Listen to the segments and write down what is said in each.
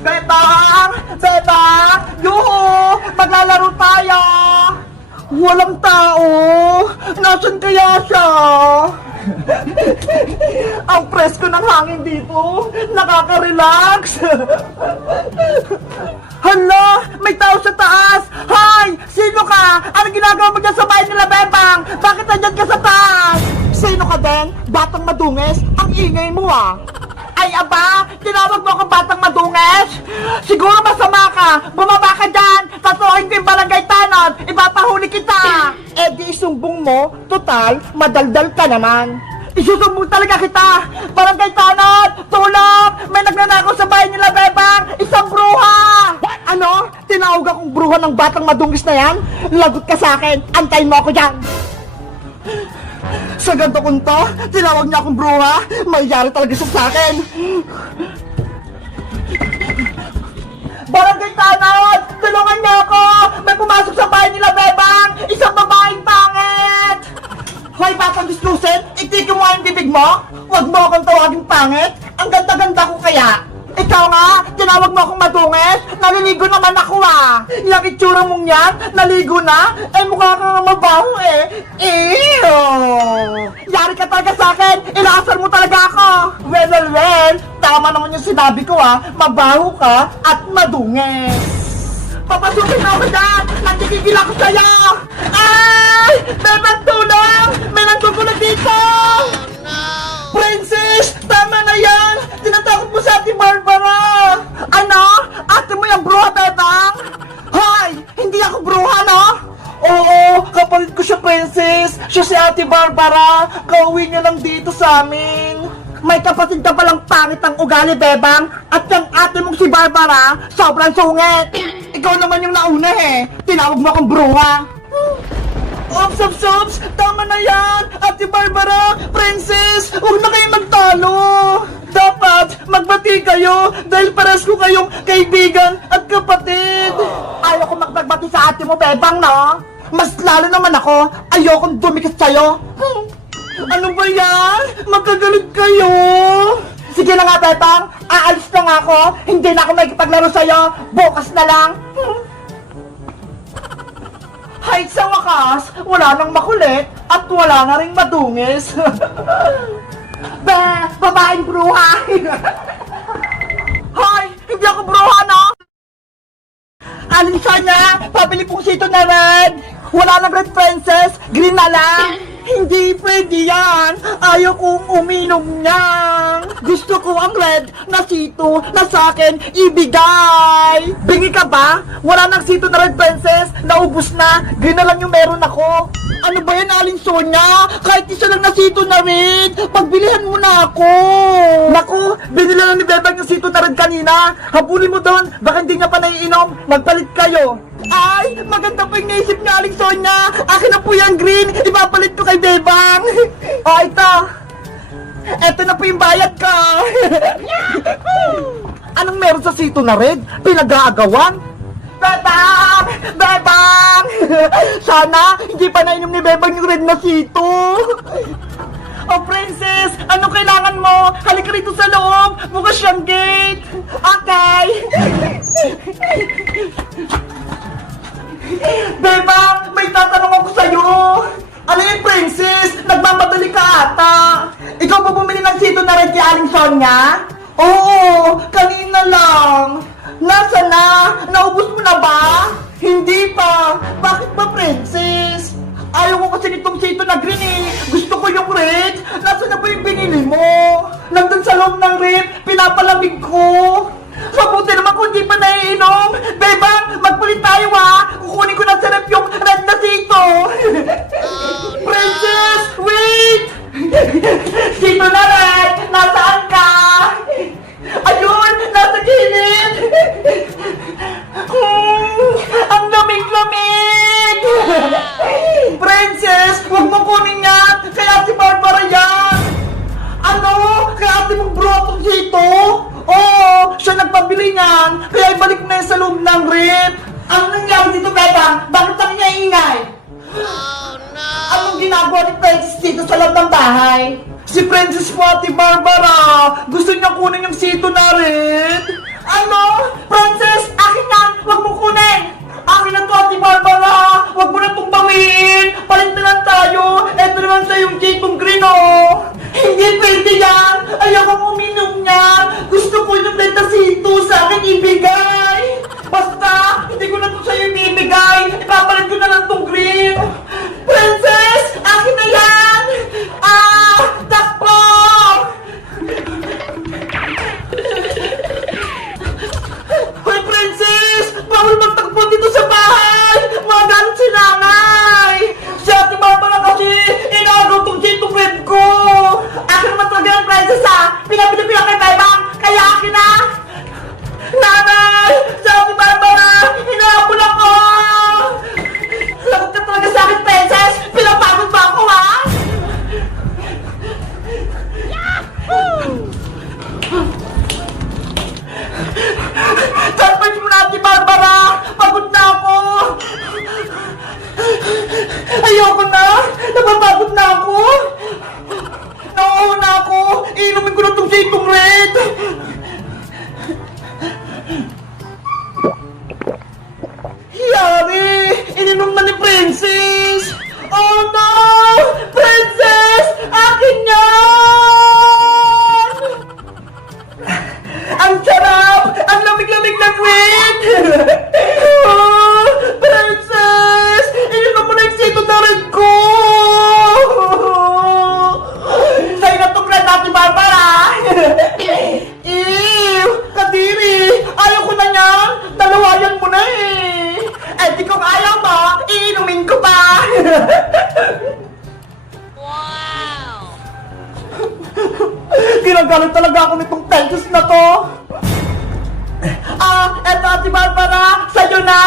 Bebang! Bebang! Yuhu! Maglalaro tayo! Walang tao! Nasaan kaya siya? Ang presko ng hangin dito! Nakaka-relax! Hala! May tao sa taas! Hay! Sino ka? Anong ginagawa mo dyan sa bahay nila, Bebang? Bakit nandyan ka sa taas? Sino ka din? Batang madungis? Ang ingay mo ah! Ay aba! Tinawag mo akong batang madungis? Siguro masama ka! Bumaba ka dyan! Tatuhin ko yung barangay tanod! Ipapahuli kita! Eh di isumbong mo, total, madaldal ka naman! Isusumbong talaga kita! Barangay tanod! Tulong! May nagnanakaw sa bahay nila, Bebang! Isang bruha! Ano? Tinawag akong bruha ng batang madungis na yan? Lagot ka sa akin! Antayin mo ako dyan! Sa ganto kunto, tinawag niya akong bruha, mayayari talaga siya sa akin. Barangay tanod! Tulungan niyo ako! May pumasok sa bahay nila, Bebang! Isang babaeng pangit! Hoy, batang dislusin! Itigil mo ang bibig mo! Huwag mo akong tawaging pangit! Ang ganda-ganda ko kaya! Ikaw nga! Tinawag mo akong madungis! Naliligo naman ako ah! Yung itsura mong yan, naligo na? Eh mukha kang mabaho eh! Ew! Yari ka talaga sa akin! Inaasar mo talaga ako! Well! Tama naman yung sinabi ko ah! Mabaho ka at madungis! Papasukin na ako dyan! Nagkikigil ako sa'yo! Ay! Bebang tulong! May nagkukulat dito! Princess! Tama na yan! Tinatakot mo sa Ate Barbara! Ano? Ate mo yung bruha, Bebang? Hoy! Hindi ako bruha, no? Oo! Kapalit ko siya, Princess! Siya si Ate Barbara! Kauwi niya lang dito sa amin! May kapatid ka palang pangit ang ugali, Bebang! At yung ate mong si Barbara, sobrang sungit! Ikaw naman yung nauna eh! Tinawag mo akong bruha! Ops! Tama na yan! Ate Barbara! Princess! Huwag na kayo magtalo! Dapat magbati kayo dahil pares ko kayong kaibigan at kapatid! Ayoko magbati sa ate mo, Bebang, no? Mas lalo naman ako! Ayokong dumikit sa'yo! Ano ba yan? Magkagalit kayo! Sige na nga, Bebang! Aalis na nga ako! Hindi na ako magkipaglaro sa'yo! Bukas na lang! Hay, sa wakas, wala nang makulit at wala na ring madungis. Babaeng bruha! Hoy, hindi ako bruha, no? Alin siya niya? Pabili pong sito na red! Wala nang red, Princess! Green na lang! Hindi pwede yan! Ayaw kong uminom niyang! Gusto ko ang red na sito na sa akin ibigay! Bingi ka ba? Wala nang sito na red, Princess! Naubos na! Green na lang yung meron ako! Ano ba yan, Aling Sonia? Kahit isa lang na sito na red! Pagbilihan mo na ako! Naku! Binili lang ni Bebang yung sito na red kanina! Habulin mo doon! Baka hindi niya pa naiinom! Magpalit kayo! Ay! Maganda pa yung naisip niya, Aling Sonia! Akin na po yung green! Ipapalit ko kay Bebang! O, ito! Eto na po yung bayad ko! Anong meron sa sito na red? Pinag-aagawan? Bebang! Bebang! Sana hindi pa nainom ni Bebang yung red na sito! Oh, Princess! Anong kailangan mo? Halika rito sa loob! Bukas siyang gate! Okay! Bebang! May tatanong ako sa'yo! Ano yung Princess? Nagmamadali ka ata! Ikaw ba bumili ng sito na red kay Aling Sonia? Oo! Kanina lang! Nasa na? Naubos mo na ba? Hindi pa! Bakit ba, Princess? Ayaw ko kasi nitong sito na green eh! Gusto ko yung red! Nasaan na ba yung binili mo? Nandun sa loob ng rep! Pinapalamig ko! Mabuti naman kung di pa naiinom! Bebang! Magpalit tayo ha! Kukunin ko na sa rep yung red na sito! Princess! Wait! Sito na red! Nasaan ka? Ayun! Nasa gilid! Ang lamig-lamig! Princess! Huwag mo kunin yan! Kaya si Barbara yan! Ano? Kaya ate mong bro itong dito? Oo! Siya nagpabili niyan! Kaya ibalik na yan sa loob ng rep! Ano nangyari dito, Bebang? Bakit ang niya ingay? Oh, no! Anong ginagawa ni Princess dito sa loob ng bahay? Si Princess po, Ate Barbara! Gusto niya kunin yung sito na red! Ano? Ayoko na! Napapagod na ako! Nauuna ako! Iinumin ko na itong Shake'ong Red! Yari! Ininom na ni Princess! Oh no! Princess! Akin yan! Ang sarap! Ang lamig-lamig ng Red! Oh, Princess! Ininom mo na yung sito na red ko! Sa'yo na itong Red Ate Barbara! Ew! Kadiri! Ayaw ko na yan! Dalawayan mo na eh! Eh di kung ayaw mo, iinumin ko pa! Wow! Ginagalit talaga ako nitong Princess na to! Eto Ate Barbara, sa'yo na!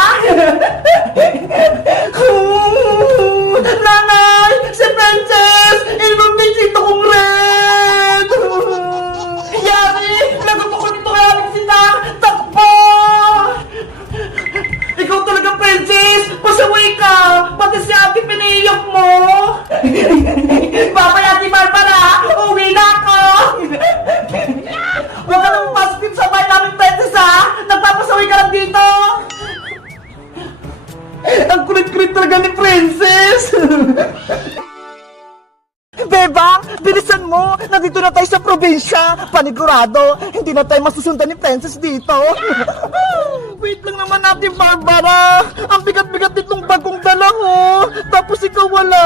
Nanay! Si Princess! Inom na yung sito kong red! Yari! Lagot ako nito kaya nagsita! Takbo! Ikaw talaga, Princess! Pasaway ka! Pati si Ate pinaiyak mo! Babay Ate Barbara! Uwi na ako! Huwag ka nang pasok sa bahay namin, Princess, ha? Nagpapasaway ka lang dito! Ang kulit-kulit talaga ni Princess! Bebang, bilisan mo! Nandito na tayo sa probinsya! Panigurado, hindi na tayo masusundan ni Princess dito! Wait lang naman natin, Barbara! Ang bigat-bigat nitong bagong dala ko! Tapos ikaw wala!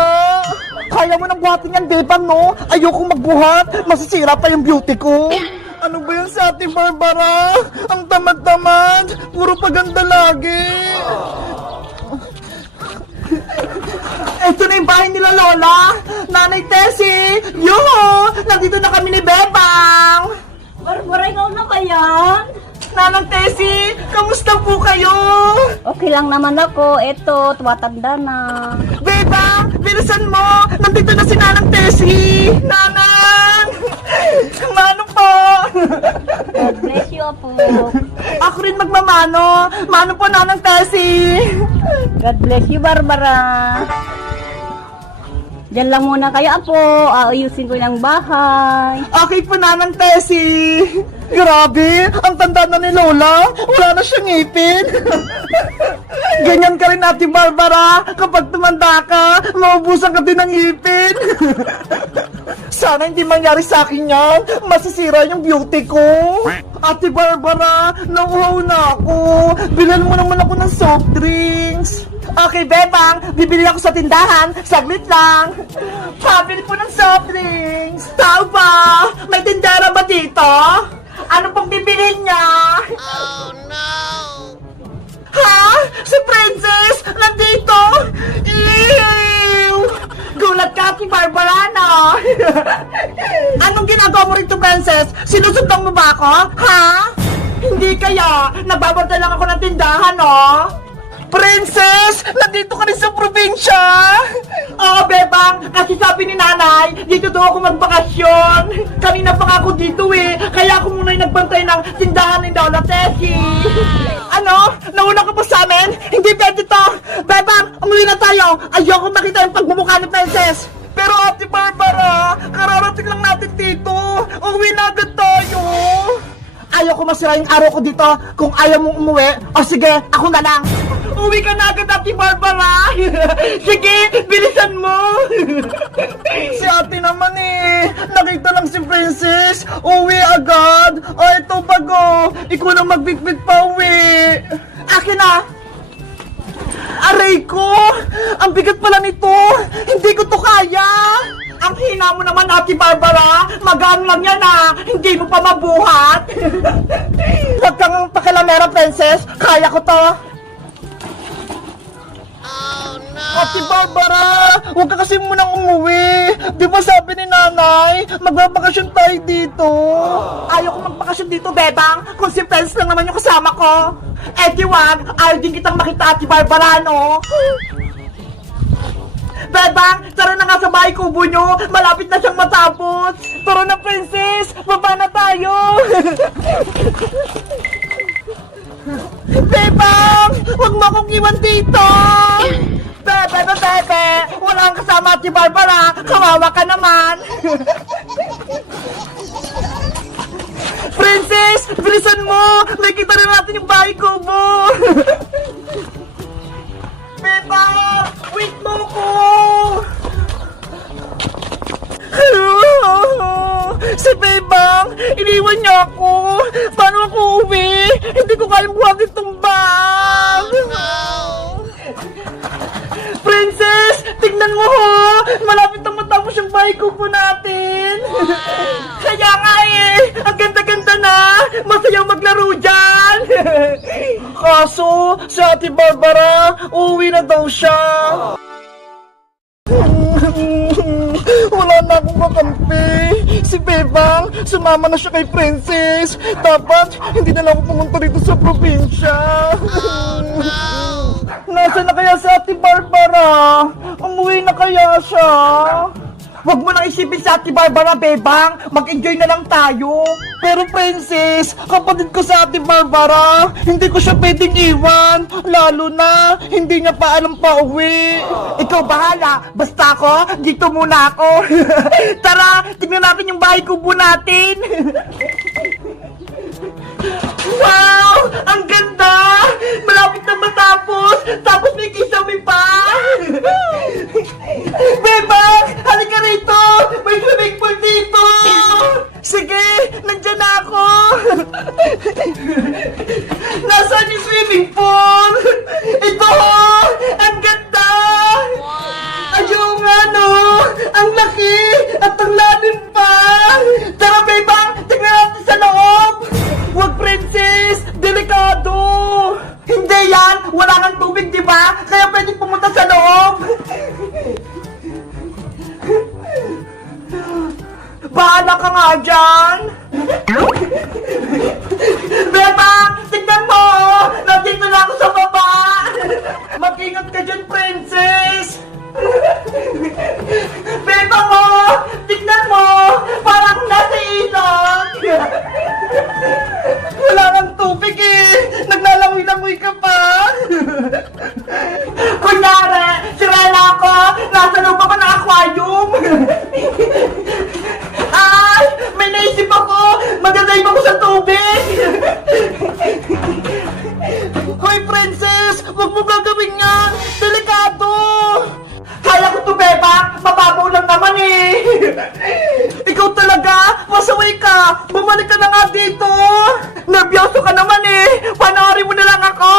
Kaya mo nang buhatin yan, Bebang, no? Ayokong magbuhat! Masisira pa yung beauty ko! Ano ba yan sa ating Barbara? Ang tamad-tamad! Puro paganda lagi! Ito na yung bahay nila, Lola! Nanay Tessie! Yoo! Nandito na kami ni Bebang! Barbara, ikaw na ba yan? Nanang Tessie! Kamusta po kayo? Okay lang naman ako. Eto, tumatanda na. Bebang! Bilisan mo! Nandito na si Nanang Tessie! Nanang! Mano po! God bless you, Apo. Ako rin magmamano! Mano po, Nanang Tessie! God bless you, Barbara. Diyan lang muna kayo, Apo. Aayusin ko yung bahay. Okay po, Nanang Tessie! Grabe! Ang tanda na ni Lola! Wala na siyang ngipin! Ganyan ka rin, Ate Barbara! Kapag tumanda ka, maubusan ka din ng ngipin! Sana hindi mangyari sa akin yan! Masisira yung beauty ko! Ate Barbara, nauhaw na ako! Bilan mo naman ako ng soft drinks! Okay, Bebang! Bibili ako sa tindahan! Saglit lang! Pabili po ng soft drinks! Tao ba? May tindera ba dito? Ano pong bibilhin niya? Oh, no! Ha? Si Princess? Nandito? Ew! Gulat ka, Ate Barbara, no? Anong ginagawa mo rito, Princess? Sinusundan mo ba ako? Ha? Hindi kaya. Nagbabantay lang ako ng tindahan, no? Princess! Nandito ka rin sa probinsya! Oo, Bebang! Kasi sabi ni Nanay, dito daw ako magbakasyon! Kanina pa nga ako dito eh! Kaya ako muna yung nagbantay ng tindahan ni Lola Tessie! Ano? Nauna ka pa sa amin? Hindi pwede to! Bebang! Umuwi na tayo! Ayoko makita yung pagmumukha ni Princess! Pero Ate Barbara, kararating lang natin dito! Uwi na agad tayo! Ayoko masira yung araw ko dito. Kung ayaw mong umuwi, o sige, ako na lang. Uwi ka na agad, Ate Barbara. Sige, bilisan mo. Si ate naman eh. Nakita lang si Princess. Uwi agad. O, ito bago. Ikaw na magbitbit pa uwi. Akin na. Aray ko! Ang bigat pala nito! Hindi ko to kaya! Ang hina mo naman, Ate Barbara! Magaan lang yan ah! Hindi mo pa mabuhat! Huwag kang pakilamera, Princess! Kaya ko to! Ate Barbara! Huwag ka kasi munang umuwi! Di ba sabi ni Nanay, magbabakasyon tayo dito? Ayaw ko magbakasyon dito, Bebang! Kung si Princess lang naman yung kasama ko! Eh di wag! Ayaw din kitang makita, Ate Barbara, no? Bebang! Tara na nga sa bahay kubo nyo! Malapit na siyang matapos! Tara na, Princess! Baba na tayo! Bebang! Huwag mo akong iwan dito! Bebe! Wala kang kasama at si Barbara! Kawawa ka naman! Princess! Bilisan mo! Nakita na natin yung bahay kubo! Beba! Wait mo ko! Si Bebang! Iniwan niya ako! Paano ako uwi? Hindi ko kayang buhatin itong bag! Princess! Tignan mo ho! Malapit na matapos yung bahay kubo natin! Kaya nga eh! Ang ganda-ganda na! Masayaw maglaro dyan! Kaso, si Ate Barbara, uuwi na daw siya! Wala na akong kakampi! Si Bebang, sumama na siya kay Princess! Dapat, hindi na lang ako pumunta dito sa probinsya! Nasaan na kaya si Ate Barbara? Umuwi na kaya siya? Huwag mo nang isipin sa Ate Barbara, Bebang. Mag-enjoy na lang tayo. Pero Princess, kapatid ko sa Ate Barbara, hindi ko siya pwedeng iwan. Lalo na, hindi niya pa alam pa uwi. Ikaw bahala. Basta ako, dito muna ako. Tara, tingnan natin yung bahay kubo natin. Wow! Ang ganda! Malapit na matapos! Tapos may kisame pa! Bebang! Halika rito! May swimming pool dito! Sige! Nandyan na ako! Nasaan yung swimming pool? Ito! Ang ganda! Ayun nga no! Ang laki! At ang lalim pa! Tara Bebang! Tingnan natin sa loob! Wag, Princess! Delikado! Hindi yan! Wala kang tubig, di ba? Kaya pwede pumunta sa loob! Bahala ka nga dyan! Beba! Tignan mo! Nandito na ako sa baba! Mag-ingat ka dyan, Princess! Beba mo! Tignan mo! Parang nasa ilog! Wala kang tubig eh! Naglalangoy-langoy ka pa! Kunyari, sirala ako! Nasa loob ako ng aquarium! Ay! May naisip ako! Magdadive ako sa tubig! Hoy, Princess! Huwag mo gagawin yan! Delikado! Kaya ko to, Beba! Mababaw lang naman eh! Ikaw talaga! Masaway ka! Bumalik ka na nga dito! Nervyoso ka naman eh! Panoorin mo na lang ako!